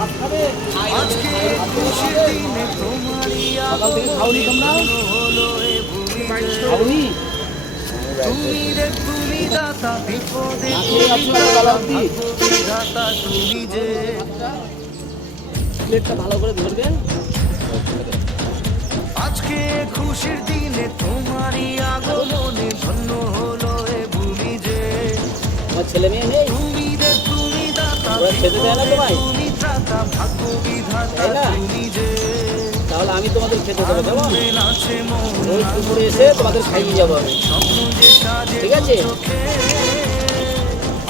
আজকে খুশির দিনে তোমারই খাওনি? তুমি রে তুমি দাতা বিপদে বিধাতা তুমি যে প্লেটটা ভালো করে ধরবেন। আজকে খুশির দিনে তোমারই আগমনে ধন্য হলো এ ভূমি যে আমার ছেলে মেয়ে নেই, তুমি রে তুমি দাতা ওরা খেতে দেয় না তোমায়? তুমি ত্রাতা ভাগ্য বিধাতা তাই না? তুমি যে তাহলে আমি তোমাদের খেতে দেবো, কেমন? নাচে মন রোজ দুপুরে এসে তোমাদের খাইয়ে যাবো আমি, স্বপ্ন যে সাজে ঠিক আছে? চোখে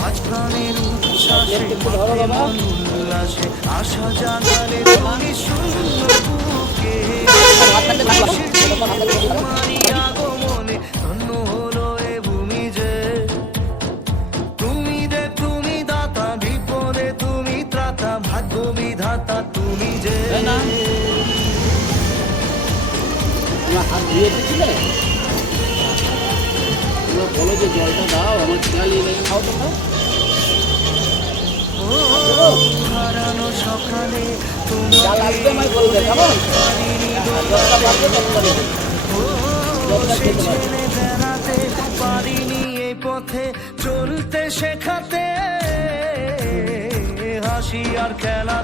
আজ প্রাণের উচ্ছ্বাসে প্লেটটা একটু ধরো বাবা। উল্লাসে আশা জাগালে তুমি শূন্য বুকে তোমারই আগমনে ধন্য হলো এ ভূমি যে তুমি রে তুমি দাতা বিপদে তুমি ত্রাতা ভাগ্য বিধাতা তুমি যে তাই না? তোমরা হাত ধুয়ে এসেছিলে? তোমরা বলো যে জলটা দাও, আমার খেয়ালই নেই, খাও তোমরা। হারানো সকালে যা লাগবে আমায় বলবে, কেমন? জলটা বাড়বে ততটা দেবে। জলটা খেতে পারবে। বেড়াতে পারিনি এই পথে চলতে শেখাতে হাসি আর খেলা